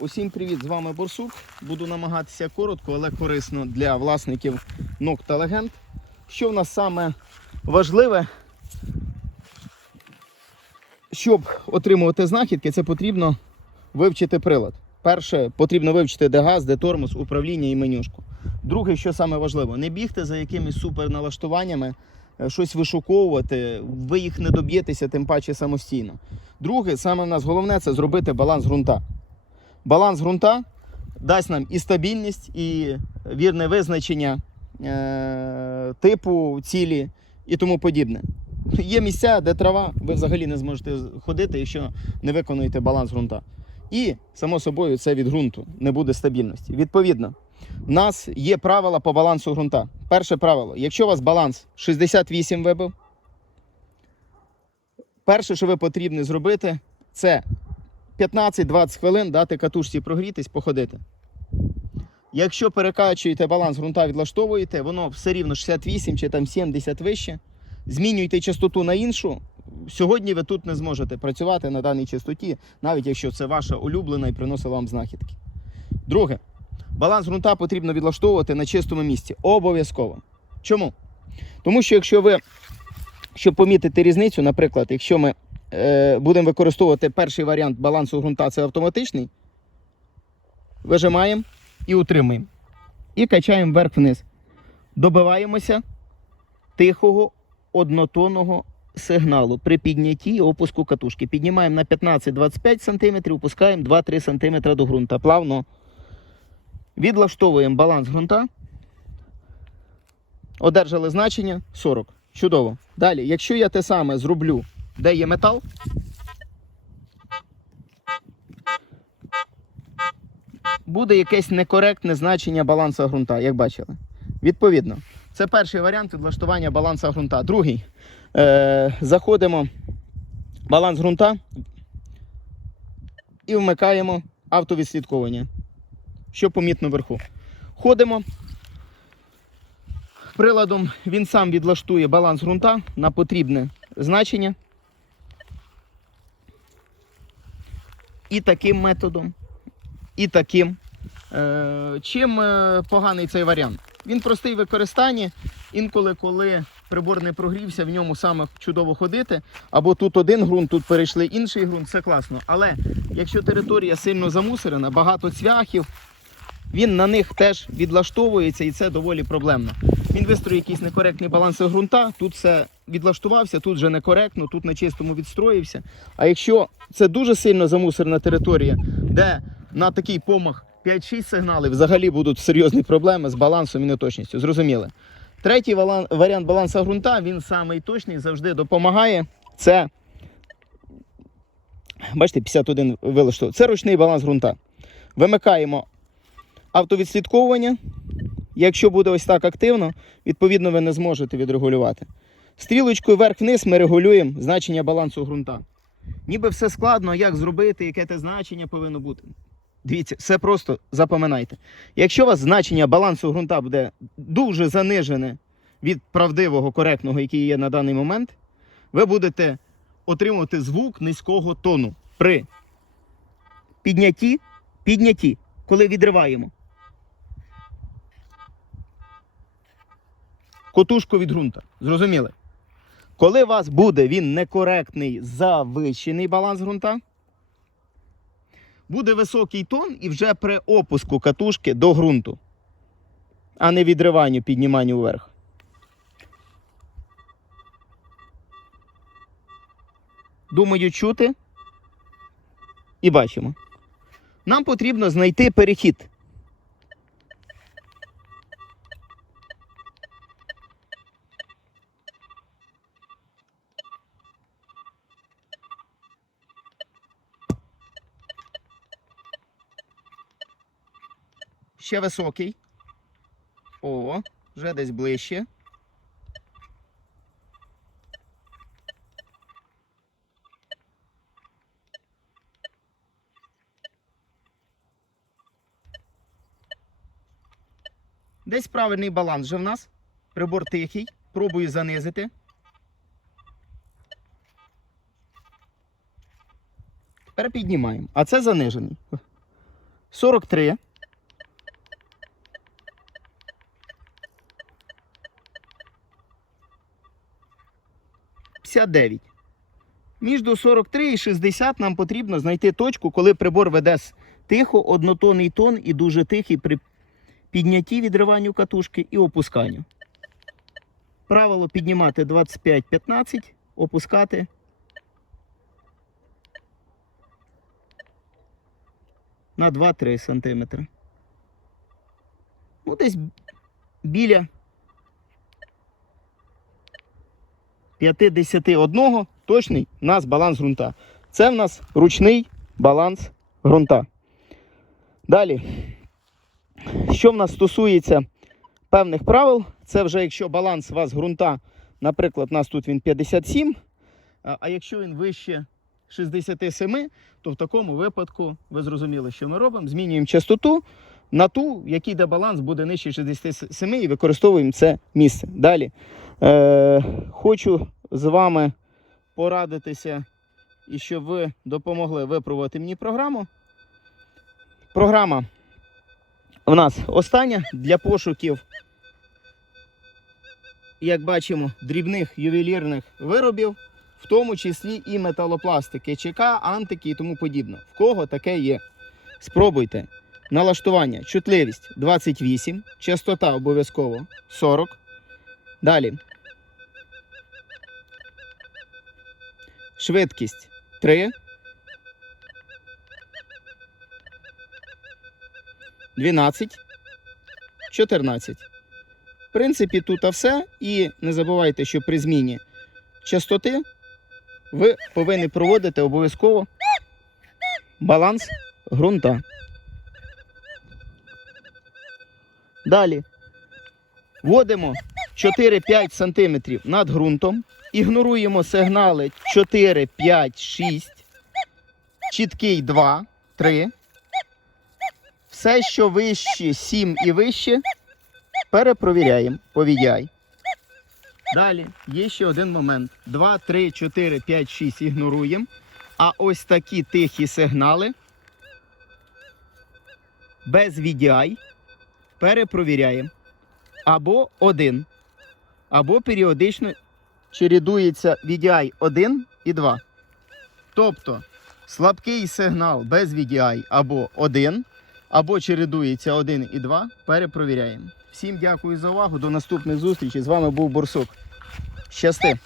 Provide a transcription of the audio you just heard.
Усім привіт! З вами Борсук. Буду намагатися коротко, але корисно для власників ног та легенд. Що в нас саме важливе, щоб отримувати знахідки, це потрібно вивчити прилад. Перше, потрібно вивчити, де газ, де тормоз, управління і менюшку. Друге, що саме важливо, не бігти за якимись суперналаштуваннями, е, щось вишуковувати, ви їх не доб'єтеся, тим паче самостійно. Друге, саме в нас головне це зробити баланс ґрунта. Баланс ґрунта дасть нам і стабільність, і вірне визначення е, типу, цілі і тому подібне. Є місця, де трава, ви взагалі не зможете ходити, якщо не виконуєте баланс ґрунта. І, само собою, це від ґрунту не буде стабільності. Відповідно, в нас є правила по балансу ґрунта. Перше правило: якщо у вас баланс 68 вибив, перше, що ви потрібно зробити, це 15-20 хвилин дати катушці прогрітись, походити. Якщо перекачуєте баланс ґрунта, відлаштовуєте, воно все рівно 68 чи там 70 вище, змінюйте частоту на іншу. Сьогодні ви тут не зможете працювати на даній частоті, навіть якщо це ваша улюблена і приносить вам знахідки. Друге, баланс ґрунта потрібно відлаштовувати на чистому місці. Обов'язково. Чому? Тому що якщо ви, щоб помітити різницю, наприклад, якщо ми будемо використовувати перший варіант балансу ґрунта, це автоматичний, вижимаємо і утримуємо. І качаємо вверх-вниз. Добиваємося тихого однотонного сигналу при піднятті і опуску катушки. Піднімаємо на 15-25 см, опускаємо 2-3 см до ґрунта. Плавно відлаштовуємо баланс ґрунта. Одержали значення 40. Чудово. Далі, якщо я те саме зроблю, де є метал, буде якесь некоректне значення балансу ґрунта, як бачили. Відповідно, це перший варіант відлаштування балансу ґрунта. Другий. Е, заходимо баланс ґрунта і вмикаємо автовідслідковування, що помітно вверху. Ходимо. Приладом він сам відлаштує баланс ґрунта на потрібне значення. І таким методом, і таким. Е, чим е, поганий цей варіант? Він простий в використанні. Інколи, коли прибор не прогрівся, в ньому саме чудово ходити. Або тут один ґрунт, тут перейшли інший ґрунт, це класно. Але якщо територія сильно замусорена, багато цвяхів, він на них теж відлаштовується і це доволі проблемно. Він вистроїв якийсь некоректний баланс ґрунта, тут все відлаштувався, тут вже некоректно, тут на чистому відстроївся. А якщо це дуже сильно замусорена територія, де на такий помах 5-6 сигналів взагалі будуть серйозні проблеми з балансом і неточністю. Зрозуміли. Третій варіант балансу ґрунта, він самий точний, завжди допомагає. Це, бачите, 51 вилаштовував. Це ручний баланс ґрунта. Вимикаємо автовідслідковування. Якщо буде ось так активно, відповідно ви не зможете відрегулювати. Стрілочкою вверх-вниз ми регулюємо значення балансу ґрунта. Ніби все складно, як зробити, яке те значення повинно бути. Дивіться, все просто запам'ятайте. Якщо у вас значення балансу ґрунта буде дуже занижене від правдивого, коректного, який є на даний момент, ви будете отримувати звук низького тону при піднятті, піднятті, коли відриваємо. Котушку від ґрунта. Зрозуміли? Коли у вас буде він некоректний завищений баланс ґрунта, буде високий тон і вже при опуску катушки до ґрунту, а не відриванню, підніманню вверх. Думаю, чути і бачимо. Нам потрібно знайти перехід. Ще високий. О, вже десь ближче. Десь правильний баланс вже в нас. Прибор тихий. Пробую занизити. Тепер піднімаємо. А це занижений. 43. П'ятдесят дев'ять. Між 43 і 60 нам потрібно знайти точку, коли прибор веде тихо, однотонний тон і дуже тихий при піднятті відриванню катушки і опусканню. Правило піднімати 25-15, опускати на 2-3 см. Ну, десь біля 51 точний у нас баланс ґрунта. Це в нас ручний баланс ґрунта. Далі, що в нас стосується певних правил, це вже якщо баланс у вас ґрунта, наприклад, у нас тут він 57, а якщо він вище 67, то в такому випадку ви зрозуміли, що ми робимо. Змінюємо частоту на ту, який де баланс буде нижче 67 і використовуємо це місце. Далі е, хочу з вами порадитися і щоб ви допомогли випробувати мені програму. Програма у нас остання для пошуків, як бачимо, дрібних ювелірних виробів, в тому числі і металопластики, ЧК, антики і тому подібне. В кого таке є? Спробуйте. Налаштування, чутливість 28, частота обов'язково 40. Далі. Швидкість 3. 12, 14. В принципі, тут все. І не забувайте, що при зміні частоти ви повинні проводити обов'язково баланс ґрунта. Далі вводимо 4-5 см над ґрунтом, ігноруємо сигнали 4, 5, 6, чіткий 2, 3. Все, що вище 7 і вище, перепровіряємо по VDI. Далі є ще один момент. 2, 3, 4, 5, 6 ігноруємо. А ось такі тихі сигнали без VDI перепровіряємо. Або один, або періодично чередується VDI 1 і 2. Тобто слабкий сигнал без VDI або 1, або чередується 1 і 2, перепровіряємо. Всім дякую за увагу. До наступних зустрічей. З вами був Борсук. Щасти!